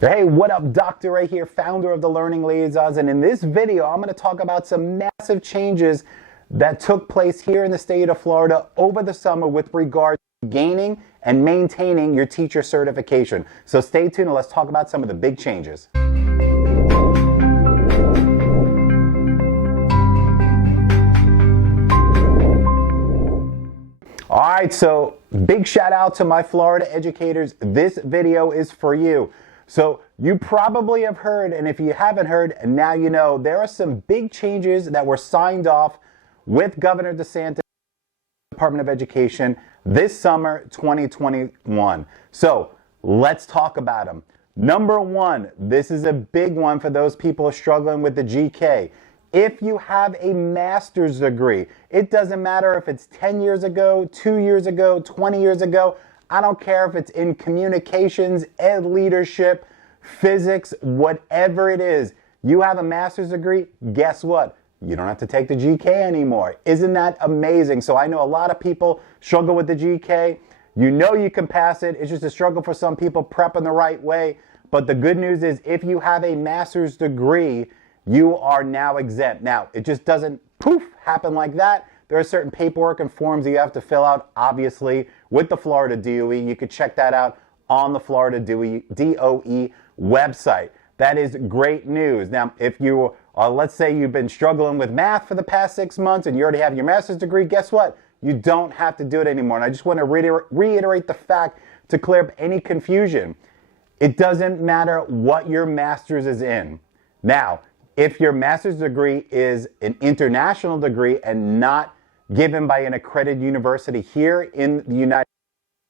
Hey, what up? Dr. Ray here, founder of the Learning Liaisons, and in this video, I'm going to talk about some massive changes that took place here in the state of Florida over the summer with regard to gaining and maintaining your teacher certification. So stay tuned and let's talk about some of the big changes. All right, so big shout out to my Florida educators. This video is for you. So you probably have heard, and if you haven't heard, now you know, there are some big changes that were signed off with Governor DeSantis, Department of Education, this summer 2021. So let's talk about them. Number one, this is a big one for those people struggling with the GK. If you have a master's degree, it doesn't matter if it's 10 years ago, 2 years ago, 20 years ago, I don't care if it's in communications, ed leadership, physics, whatever it is. You have a master's degree, guess what? You don't have to take the GK anymore. Isn't that amazing? So I know a lot of people struggle with the GK. You know you can pass it. It's just a struggle for some people prepping the right way. But the good news is if you have a master's degree, you are now exempt. Now, it just doesn't poof happen like that. There are certain paperwork and forms that you have to fill out, obviously, with the Florida DOE. You could check that out on the Florida DOE website. That is great news. Now, if you are, let's say you've been struggling with math for the past 6 months and you already have your master's degree, guess what? You don't have to do it anymore. And I just want to reiterate the fact to clear up any confusion. It doesn't matter what your master's is in. Now, if your master's degree is an international degree and not given by an accredited university here in the United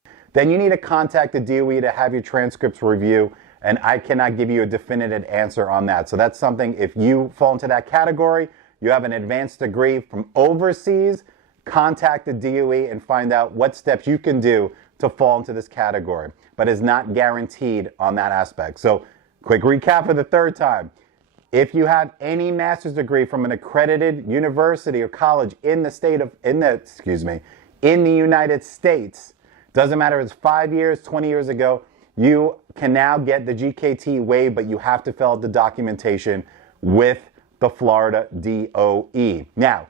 States, then you need to contact the DOE to have your transcripts review, and I cannot give you a definitive answer on that. So that's something, if you fall into that category, you have an advanced degree from overseas, contact the DOE and find out what steps you can do to fall into this category, but is not guaranteed on that aspect. So quick recap for the third time. If you have any master's degree from an accredited university or college in the United States, doesn't matter if it's 5 years, 20 years ago, you can now get the GKT waived, but you have to fill out the documentation with the Florida DOE. Now,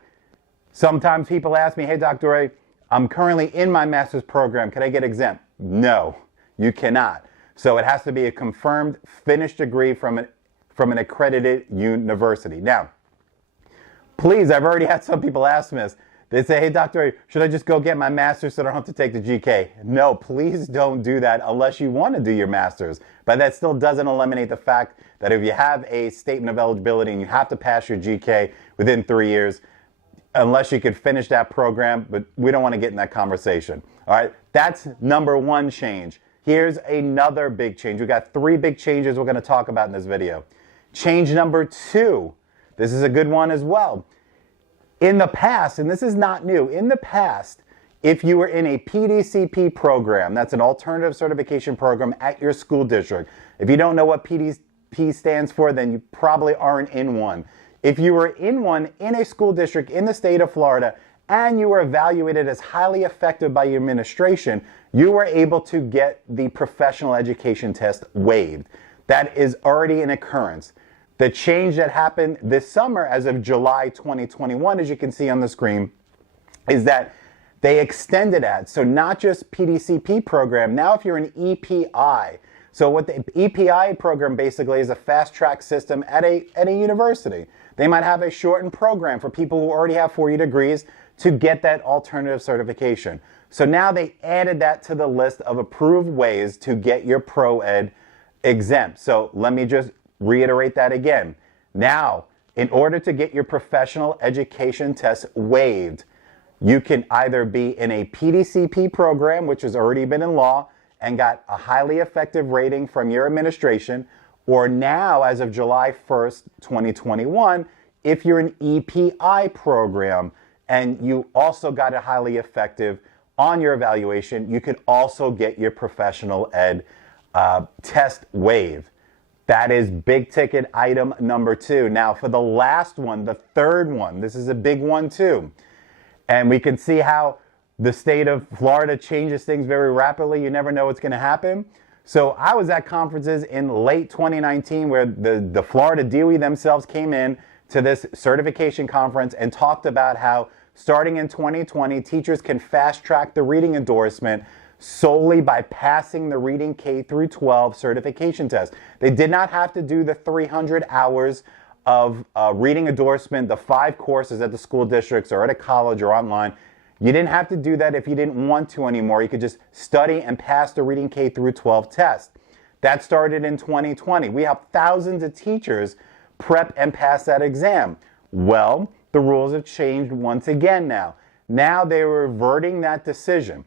sometimes people ask me, hey, Dr. Ray, I'm currently in my master's program. Can I get exempt? No, you cannot. So it has to be a confirmed finished degree from an accredited university. Now, please, I've already had some people ask me this. They say, hey, Dr. A, should I just go get my master's so I don't have to take the GK? No, please don't do that unless you want to do your master's. But that still doesn't eliminate the fact that if you have a statement of eligibility and you have to pass your GK within 3 years, unless you could finish that program, but we don't want to get in that conversation. All right, that's number one change. Here's another big change. We've got 3 big changes we're going to talk about in this video. Change number 2, this is a good one as well. In the past, and this is not new, in the past, if you were in a PDCP program, that's an alternative certification program at your school district. If you don't know what PDCP stands for, then you probably aren't in one. If you were in one in a school district in the state of Florida and you were evaluated as highly effective by your administration, you were able to get the professional education test waived. That is already an occurrence. The change that happened this summer as of July 2021, as you can see on the screen, is that they extended that. So not just PDCP program, now if you're an EPI. So what the EPI program basically is a fast track system at a university. They might have a shortened program for people who already have 4-year degrees to get that alternative certification. So now they added that to the list of approved ways to get your pro ed exempt. So let me just reiterate that again. Now, in order to get your professional education test waived, you can either be in a PDCP program, which has already been in law and got a highly effective rating from your administration, or now, as of July 1st, 2021, if you're an EPI program and you also got it highly effective on your evaluation, you could also get your professional ed test waived. That is big ticket item number 2. Now for the last one, the third one, this is a big one too. And we can see how the state of Florida changes things very rapidly. You never know what's going to happen. So I was at conferences in late 2019 where the Florida DOE themselves came in to this certification conference and talked about how starting in 2020, teachers can fast track the reading endorsement solely by passing the Reading K through 12 certification test. They did not have to do the 300 hours of reading endorsement, the 5 courses at the school districts or at a college or online. You didn't have to do that if you didn't want to anymore. You could just study and pass the Reading K through 12 test. That started in 2020. We have thousands of teachers prep and pass that exam. Well, the rules have changed once again now. Now they're reverting that decision.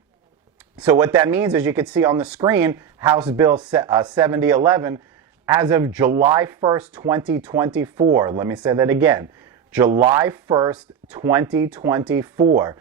So what that means is you can see on the screen, House Bill 7011, as of July 1st, 2024. Let me say that again. July 1st, 2024.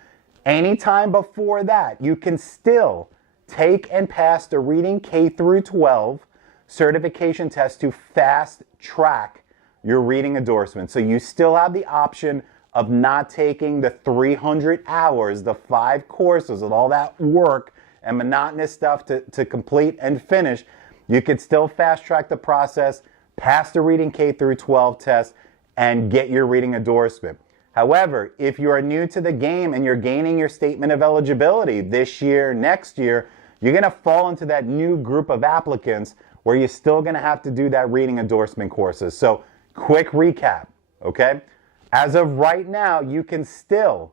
Anytime before that, you can still take and pass the Reading K through 12 certification test to fast track your reading endorsement. So you still have the option of not taking the 300 hours, the 5 courses and all that work and monotonous stuff to complete and finish. You could still fast track the process, pass the Reading K through 12 test, and get your reading endorsement. However, if you are new to the game and you're gaining your statement of eligibility this year, next year, you're going to fall into that new group of applicants where you're still going to have to do that reading endorsement courses. So, quick recap, okay? As of right now, you can still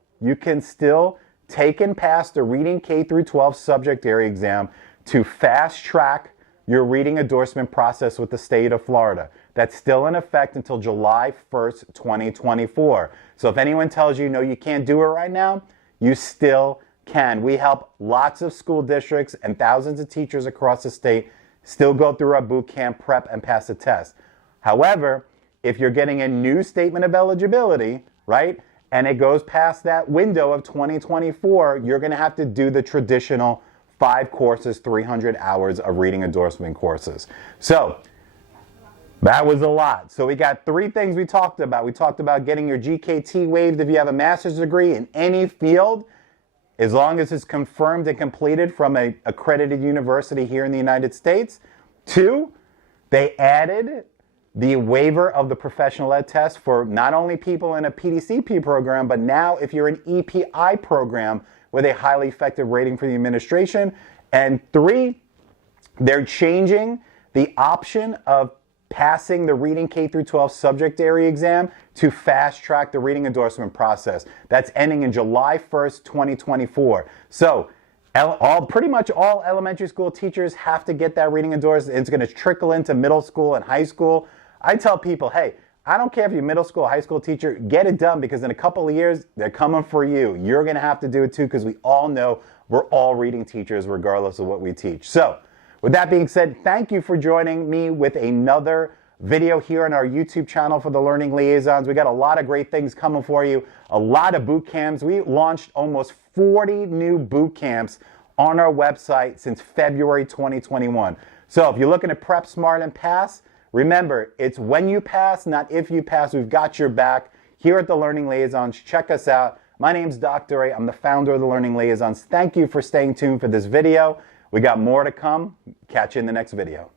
take and pass the Reading K through 12 subject area exam to fast track your reading endorsement process with the state of Florida. That's still in effect until July 1st, 2024. So if anyone tells you, no, you can't do it right now, you still can. We help lots of school districts and thousands of teachers across the state still go through our boot camp, prep, and pass the test. However, if you're getting a new statement of eligibility, right, and it goes past that window of 2024, you're going to have to do the traditional 5 courses, 300 hours of reading endorsement courses. So that was a lot. So we got 3 things we talked about. We talked about getting your GKT waived if you have a master's degree in any field, as long as it's confirmed and completed from an accredited university here in the United States. 2, they added the waiver of the professional ed test for not only people in a PDCP program, but now if you're an EPI program with a highly effective rating for the administration. And 3, they're changing the option of passing the Reading K through 12 subject area exam to fast track the reading endorsement process. That's ending in July 1st, 2024. So pretty much all elementary school teachers have to get that reading endorsement. It's going to trickle into middle school and high school. I tell people, hey, I don't care if you're a middle school, high school teacher, get it done, because in a couple of years, they're coming for you. You're going to have to do it too, because we all know we're all reading teachers regardless of what we teach. So with that being said, thank you for joining me with another video here on our YouTube channel for the Learning Liaisons. We got a lot of great things coming for you, a lot of boot camps. We launched almost 40 new boot camps on our website since February 2021. So if you're looking to prep smart and pass, remember, it's when you pass, not if you pass. We've got your back here at the Learning Liaisons. Check us out. My name's Dr. A. I'm the founder of the Learning Liaisons. Thank you for staying tuned for this video. We got more to come. Catch you in the next video.